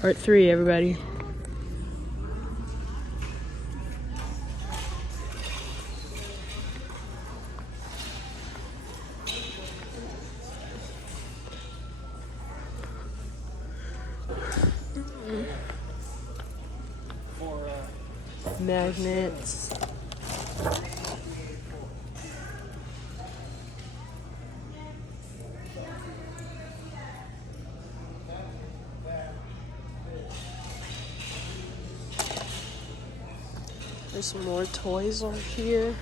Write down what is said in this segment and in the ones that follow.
Part 3, everybody. Magnets. There's some more toys over here.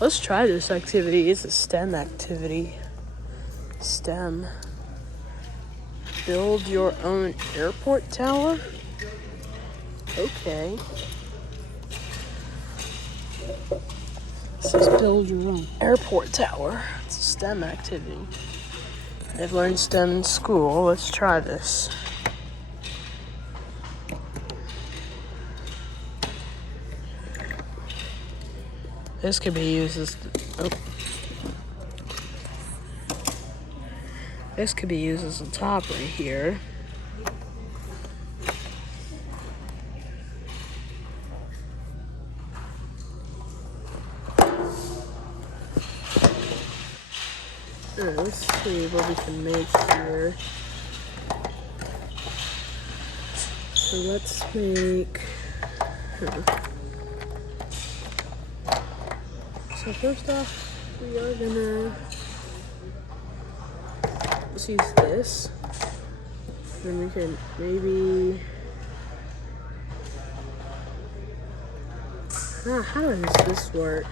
Let's try this activity. It's a STEM activity. STEM. Build your own airport tower? Okay. It says build your own airport tower. It's a STEM activity. I've learned STEM in school. Let's try this. This could be used as This could be used as a top right here. Let's see what we can make here. So let's make. So first off, we are gonna. Let's use this. Then we can maybe. How does this work?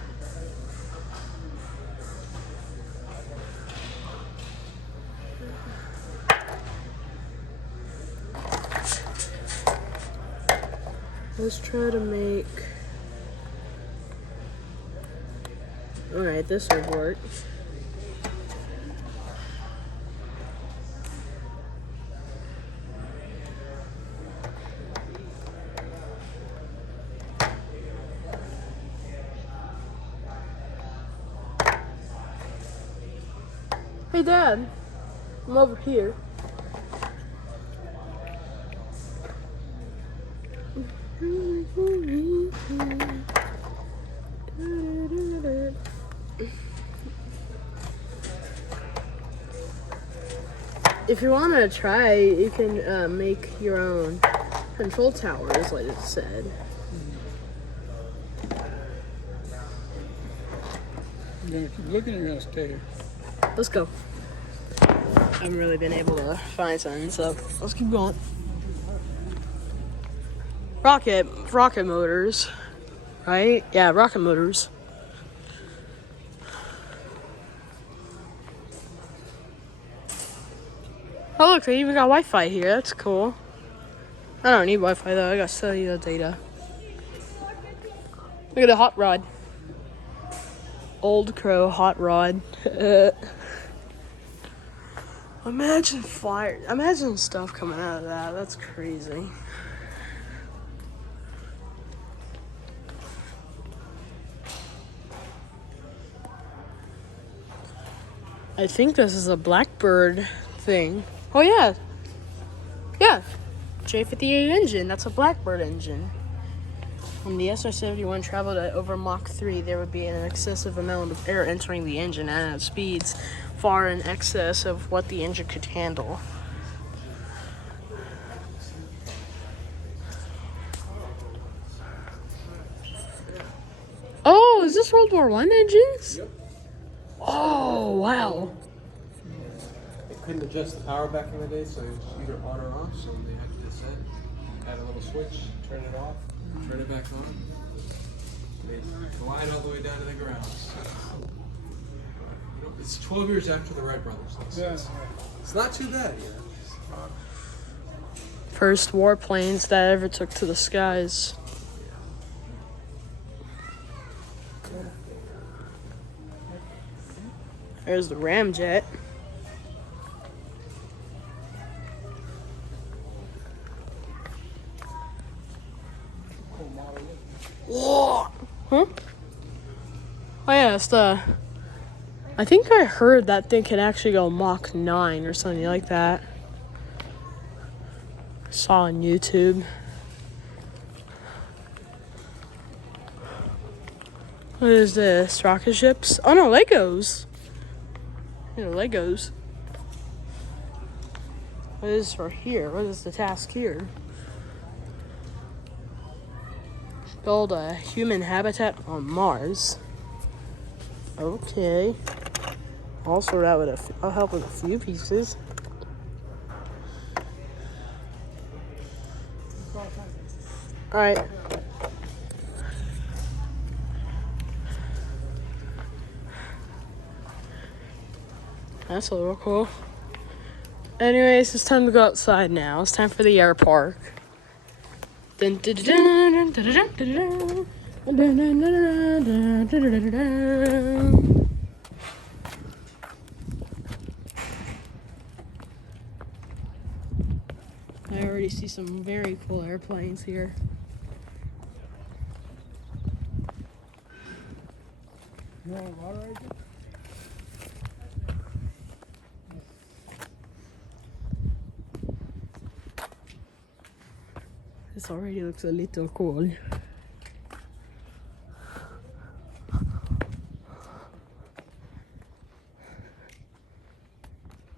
Let's try to make. Alright, this would work. Hey Dad, I'm over here. If you want to try, you can make your own control towers, like it said. You're gonna keep looking or you're gonna stay here? Let's go. I haven't really been able to find something, so let's keep going. Rocket motors, right? Yeah, rocket motors. Oh look, they even got Wi-Fi here. That's cool. I don't need Wi-Fi though. I got cellular data. Look at the hot rod. Old Crow hot rod. Imagine fire. Imagine stuff coming out of that. That's crazy. I think this is a Blackbird thing. Oh yeah. Yeah. J58 engine. That's a Blackbird engine. When the SR-71 traveled at over Mach 3, there would be an excessive amount of air entering the engine and at speeds far in excess of what the engine could handle. Oh, is this World War I engines? Yep. Oh, wow. They couldn't adjust the power back in the day, so it was either on or off, so they had to descend, add a little switch, turn it off, turn it back on. They glide all the way down to the ground. It's 12 years after the Wright brothers. It's not too bad, you know. First warplanes that ever took to the skies. There's the ramjet. Whoa! Huh? Oh yeah, it's the I think I heard that thing can actually go Mach 9 or something like that. Saw on YouTube. What is this? Rocket ships? Oh no, Legos. Yeah, Legos. What is for here? What is the task here? Build a human habitat on Mars. Okay. I'll sort out with I'll help with a few pieces. Alright. That's a little cool. Anyways, it's time to go outside now. It's time for the air park. Dun, dun, dun, dun, dun, dun, dun, dun. Dun, dun, dun, dun, dun, dun, dun, dun. I already see some very cool airplanes here. You want water right there? This already looks a little cool.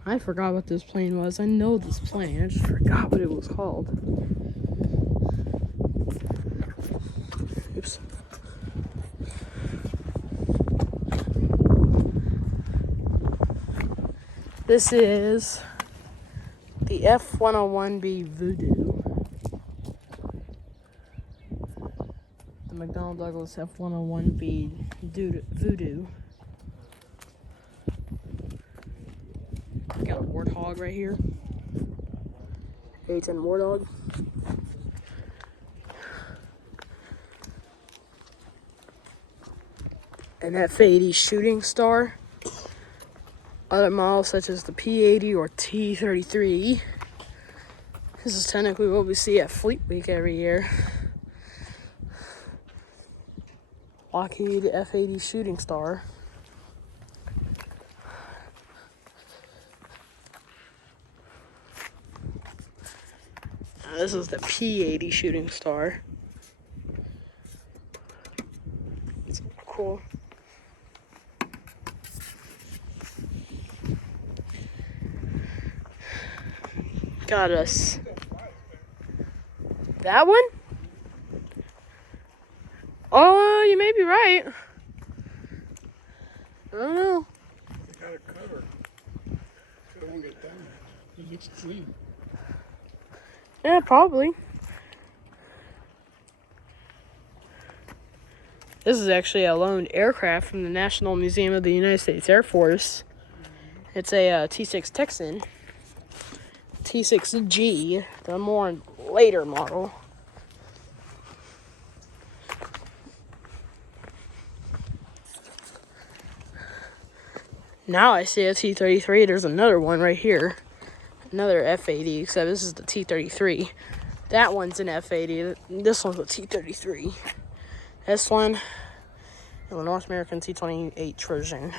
I forgot what this plane was. I know this plane. I just forgot what it was called. Oops. This is the F-101B Voodoo. The McDonnell Douglas F-101B Voodoo. Got a warthog right here. A-10 Warthog. An F-80 Shooting Star. Other models such as the P-80 or T-33. This is technically what we see at Fleet Week every year. Lockheed F-80 Shooting Star. This is the P-80 Shooting Star. It's cool. Got us. That one? Oh, you may be right. I don't know. They got it covered. So it won't get damaged. It looks clean. Yeah, probably. This is actually a loaned aircraft from the National Museum of the United States Air Force. It's a T-6 Texan. T-6G, the more later model. Now I see a T-33. There's another one right here. Another F-80, except this is the T-33. That one's an F-80. This one's a T-33. This one, the North American T-28 version.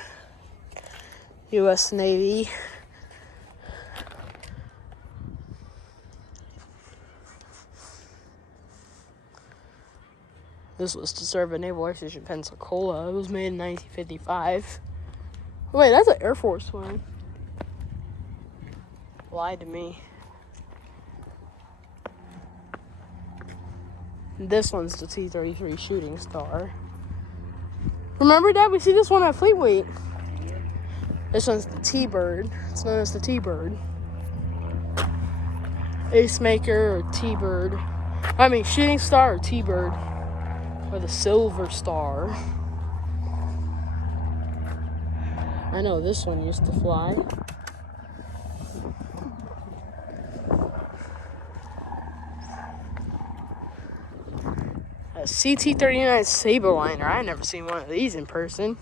U.S. Navy. This was to serve a naval air station in Pensacola. It was made in 1955. Wait, that's an Air Force one. Lied to me. This one's the T-33 Shooting Star. Remember, Dad? We see this one at Fleet Week. This one's the T-Bird. It's known as the T-Bird. Ace Maker or T-Bird. I mean, Shooting Star or T-Bird. Or the Silver Star. I know this one used to fly. A CT-39 Saberliner. I never seen one of these in person.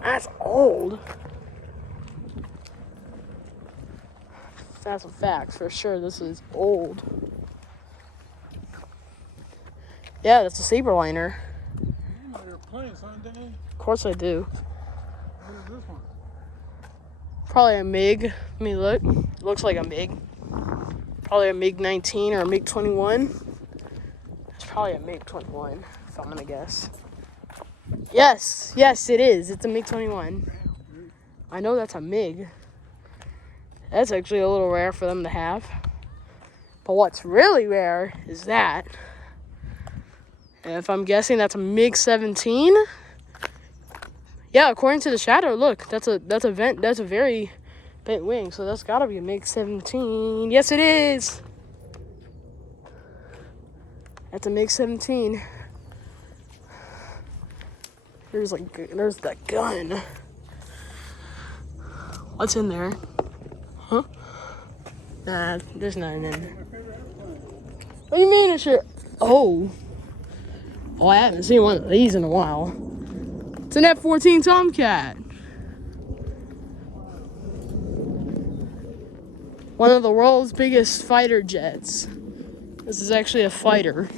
That's old. That's a fact for sure. This is old. Yeah, that's a Saberliner. You know your planes, aren't they? Of course I do. Probably a MiG. Let me look. Looks like a MiG. Probably a MiG 19 or a MiG 21. It's probably a MiG 21, if I'm gonna guess. Yes, it is. It's a MiG 21. I know that's a MiG. That's actually a little rare for them to have. But what's really rare is that. And if I'm guessing, that's a MiG 17. Yeah, according to the shadow, look, that's a very bent wing, so that's gotta be a MiG 17. Yes, it is. That's a MiG 17. There's the gun. What's in there? Huh? Nah, there's nothing in there. What do you mean it's your... Oh, I haven't seen one of these in a while. It's an F-14 Tomcat. One of the world's biggest fighter jets. This is actually a fighter.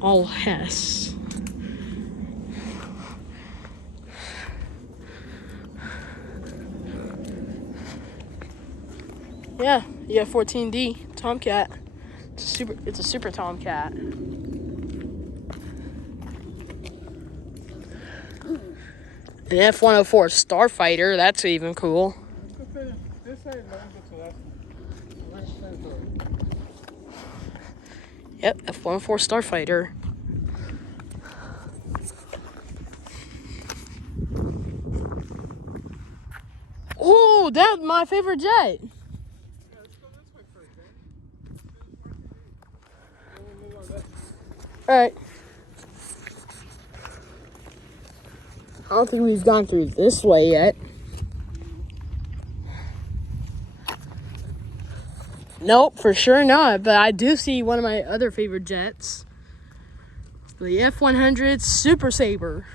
All Hess. Yeah, you have 14D Tomcat. It's a super Tomcat. An F-104 Starfighter, that's even cool. Yep, F-104 Starfighter. Oh, that's my favorite jet. Alright. I don't think we've gone through this way yet. Nope, for sure not. But I do see one of my other favorite jets. The F-100 Super Sabre.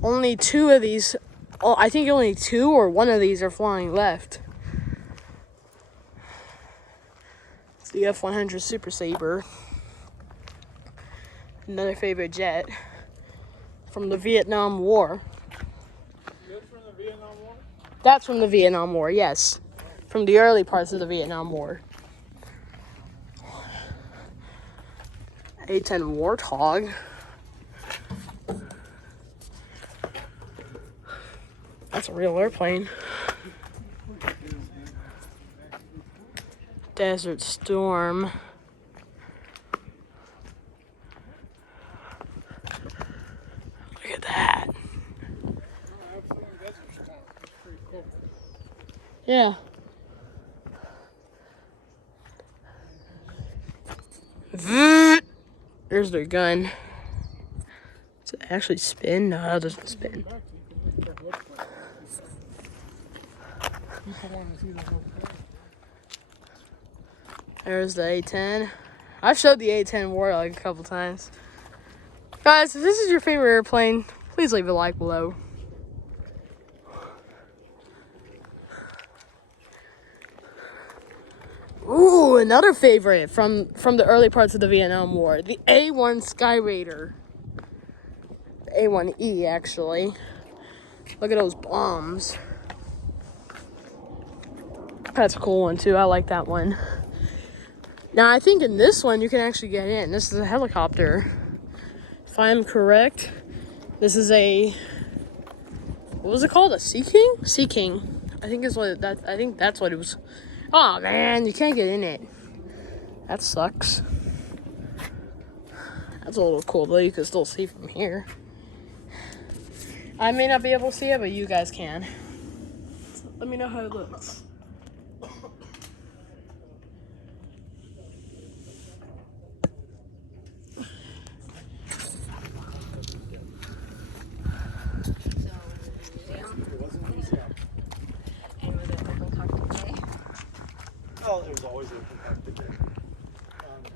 Only two of these. Oh, I think only two or one of these are flying left. It's the F-100 Super Sabre. Another favorite jet from the Vietnam War. That's from the Vietnam War? That's from the Vietnam War, yes. From the early parts of the Vietnam War. A-10 Warthog. That's a real airplane. Desert Storm. Look at that. Yeah. There's their gun. Does it actually spin? No, it doesn't spin. There's the A-10. I've showed the A-10 Warthog a couple times. Guys, if this is your favorite airplane, please leave a like below. Ooh, another favorite from the early parts of the Vietnam War. The A-1 Sky Raider. The A-1E, actually. Look at those bombs. That's a cool one, too. I like that one. Now, I think in this one, you can actually get in. This is a helicopter. If I'm correct, this is a... What was it called? A Sea King? Sea King. I think that's what it was. Oh man, you can't get in it. That sucks. That's a little cool though, you can still see from here. I may not be able to see it, but you guys can. So let me know how it looks. Oh, there's always a compacted day.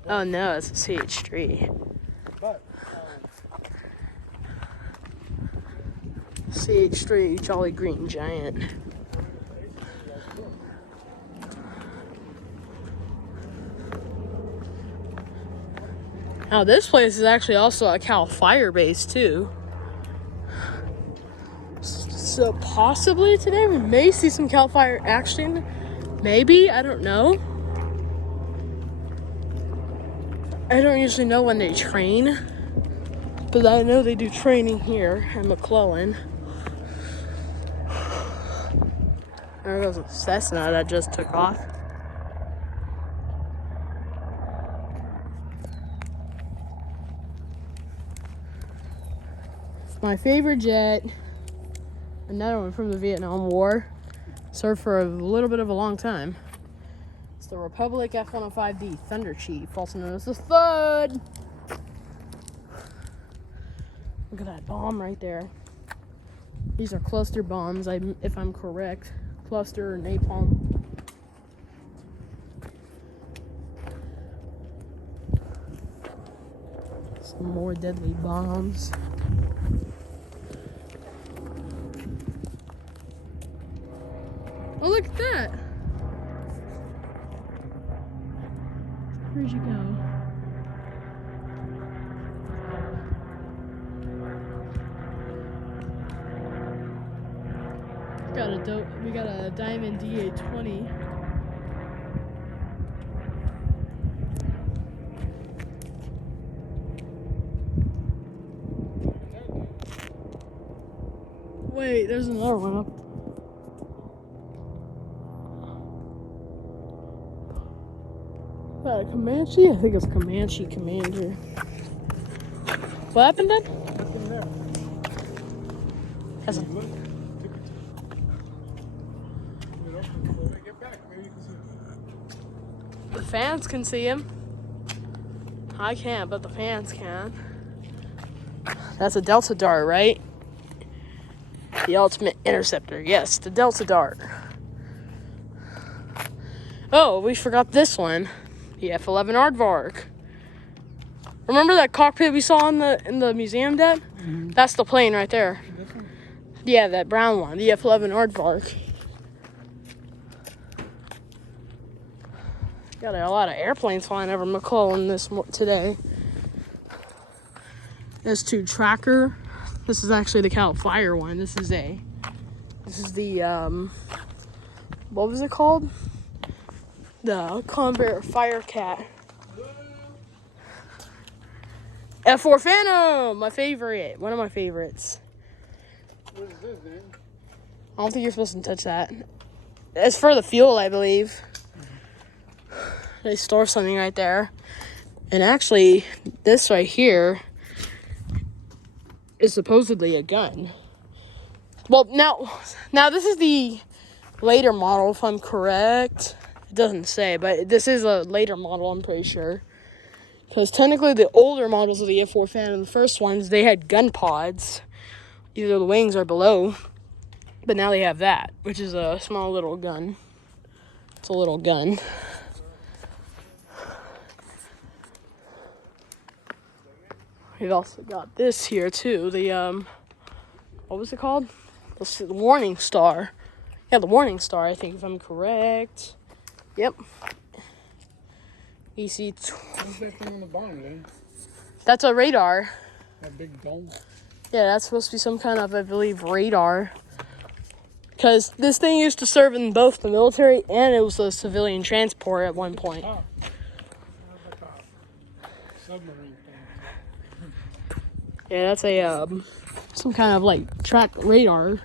Oh no, it's a CH3. But, CH3 Jolly Green Giant. Now this place is actually also a Cal Fire base too. So possibly today we may see some Cal Fire action. Maybe, I don't know. I don't usually know when they train, but I know they do training here at McClellan. There goes a Cessna that just took off. My favorite jet, another one from the Vietnam War, served for a little bit of a long time. It's the Republic F-105D Thunder Chief, also known as the Thud. Look at that bomb right there. These are cluster bombs, if I'm correct. Cluster or napalm. Some more deadly bombs. Oh, look at that! Where'd you go? We got a Diamond DA-20. Wait, there's another one up. Is that a Comanche? I think it's Comanche Commander. What happened then? Nothing there. That's a, Look. When they get back, maybe you can see it. the fans can see him. I can't, but the fans can. That's a Delta Dart, right? The ultimate interceptor. Yes, the Delta Dart. Oh, we forgot this one. The F-11 Aardvark. Remember that cockpit we saw in the museum, Dad? Mm-hmm. That's the plane right there. This one? Yeah, that brown one. The F-11 Aardvark. Got a lot of airplanes flying over McClellan today. S2 Tracker. This is actually the Cal Fire one. This is the what was it called? The Convair Firecat. F4 Phantom, my favorite. One of my favorites. What is this, man? I don't think you're supposed to touch that. It's for the fuel, I believe. They store something right there. And actually, this right here is supposedly a gun. Well, now this is the later model, if I'm correct. It doesn't say, but this is a later model, I'm pretty sure. Because technically the older models of the F4 Phantom, the first ones, they had gun pods. Either the wings or below. But now they have that, which is a small little gun. It's a little gun. We've also got this here too. The what was it called? The Warning Star. Yeah, the Warning Star, I think, if I'm correct. Yep. EC. What's that thing on the bottom, man? That's a radar. That big dome? Yeah, that's supposed to be some kind of, I believe, radar. Because this thing used to serve in both the military and it was a civilian transport at one point. Top. Like a submarine thing. Yeah, that's a some kind of like track radar.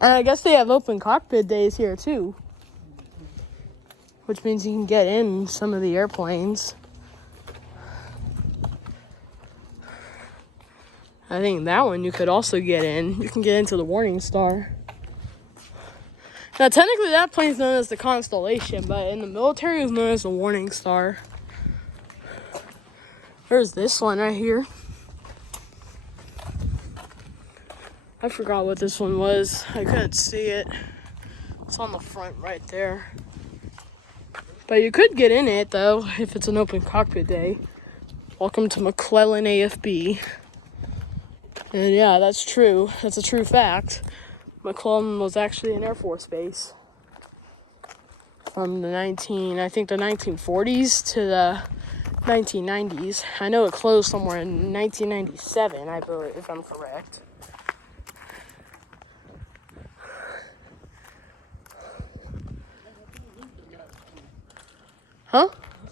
And I guess they have open cockpit days here too. Which means you can get in some of the airplanes. I think that one you could also get in. You can get into the Warning Star. Now, technically that plane's known as the Constellation, but in the military it's known as the Warning Star. There's this one right here. I forgot what this one was. I couldn't see it. It's on the front right there. But you could get in it, though, if it's an open cockpit day. Welcome to McClellan AFB. And yeah, that's true. That's a true fact. McClellan was actually an Air Force base. From the 1940s to the 1990s. I know it closed somewhere in 1997, I believe, if I'm correct.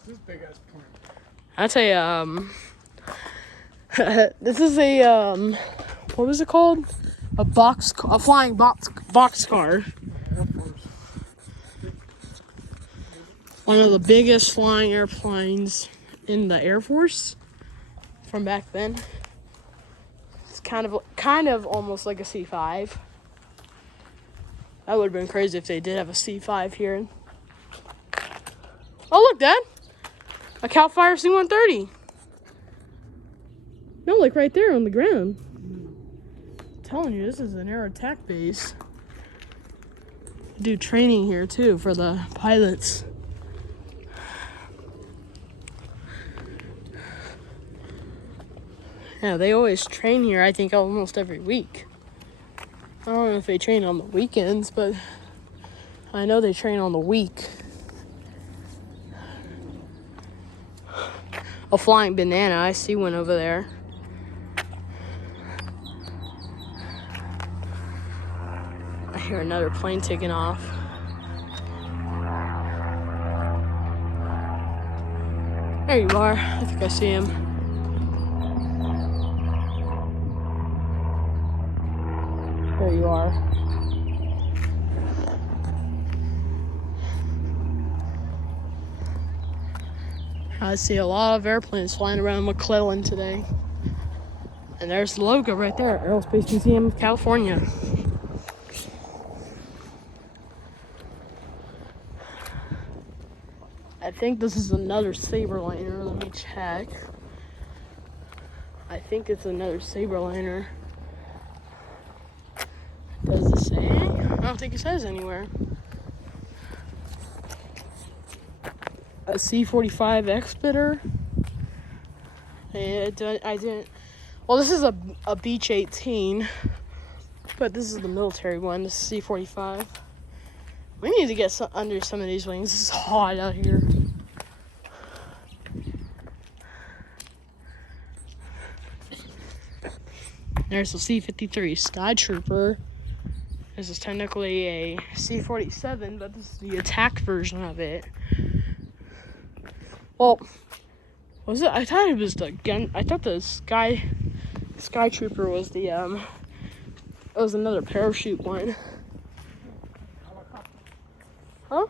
This big ass plane. That's this is a what was it called? A flying box car. Air Force. One of the biggest flying airplanes in the Air Force from back then. It's kind of almost like a C5. That would have been crazy if they did have a C5 here. Oh, look, Dad! A Cal Fire C-130. No, like right there on the ground. I'm telling you, this is an air attack base. Do training here too for the pilots. Yeah, they always train here, I think, almost every week. I don't know if they train on the weekends, but I know they train on the week. A flying banana, I see one over there. I hear another plane taking off. There you are. I think I see him. There you are. I see a lot of airplanes flying around McClellan today. And there's the logo right there, Aerospace Museum of California. I think this is another Saberliner. Let me check. I think it's another Saberliner. Does it say? I don't think it says anywhere. A C-45 Expeditor. I didn't. Well, this is a Beech 18, but this is the military one. This is C-45. We need to get under some of these wings. This is hot out here. There's the C-53 Sky Trooper. This is technically a C-47, but this is the attack version of it. Well, was it? I thought it was the gun. I thought the Sky Trooper was the it was another parachute one. Huh?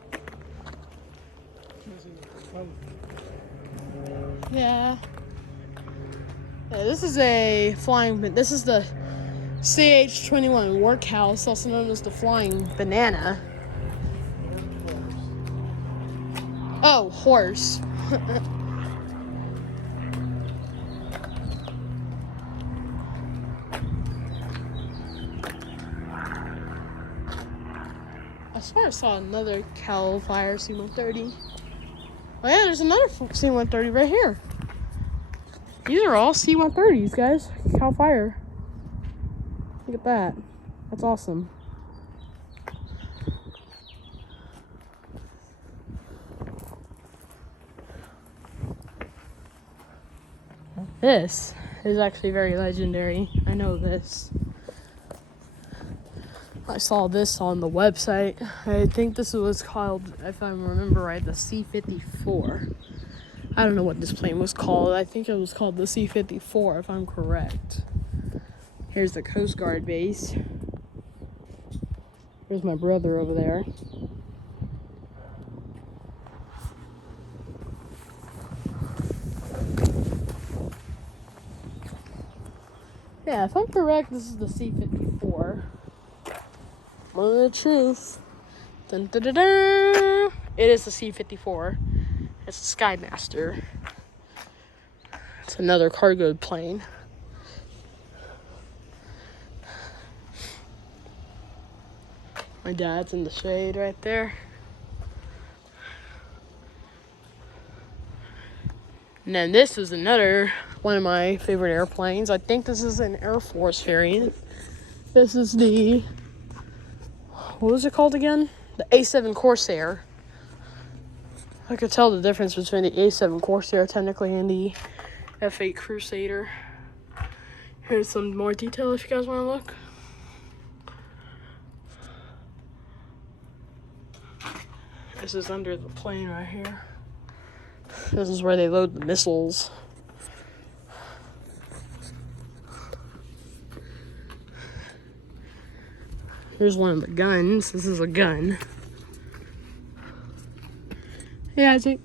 Yeah. This is a flying. This is the CH-21 Workhouse, also known as the Flying Banana. Oh, horse. I swear I saw another Cal Fire C-130. Oh yeah, there's another C-130 right here. These are all C-130s, guys. Cal Fire. Look at that. That's awesome. This is actually very legendary. I know this. I saw this on the website. I think this was called, if I remember right, the C-54. I don't know what this plane was called. I think it was called the C-54, if I'm correct. Here's the Coast Guard base. There's my brother over there. Yeah, if I'm correct, this is the C-54. Moment of the truth. Dun, dun, dun, dun. It is the C-54. It's a Skymaster. It's another cargo plane. My dad's in the shade right there. And then this is another one of my favorite airplanes. I think this is an Air Force variant. This is the, what was it called again? The A7 Corsair. I could tell the difference between the A7 Corsair technically and the F8 Crusader. Here's some more detail if you guys want to look. This is under the plane right here. This is where they load the missiles. Here's one of the guns. This is a gun. Hey, Isaac.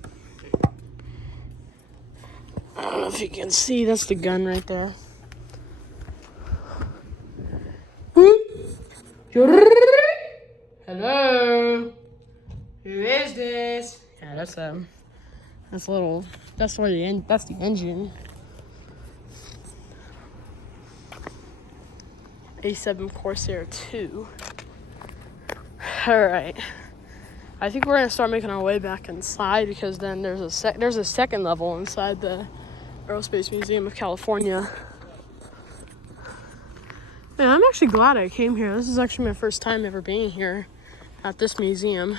I don't know if you can see. That's the gun right there. Hello. Who is this? Yeah, that's a little. That's where that's the engine. A7 Corsair 2. All right. I think we're gonna start making our way back inside because then there's a second level inside the Aerospace Museum of California. Man, I'm actually glad I came here. This is actually my first time ever being here at this museum.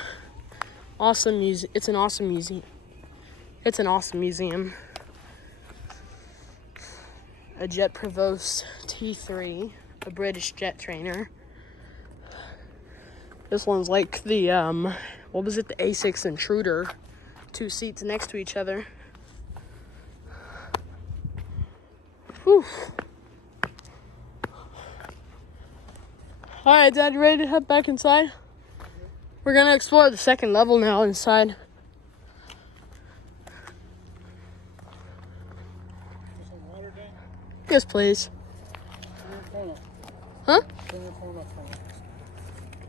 Awesome museum. It's an awesome museum. It's an awesome museum. A Jet Provost T3, a British jet trainer. This one's like the, what was it? The A6 Intruder. 2 seats next to each other. Whew. Alright, Dad, you ready to head back inside? We're gonna explore the second level now inside. Some water, Dan? Yes, please. Turn your phone off. Huh? Turn your phone off.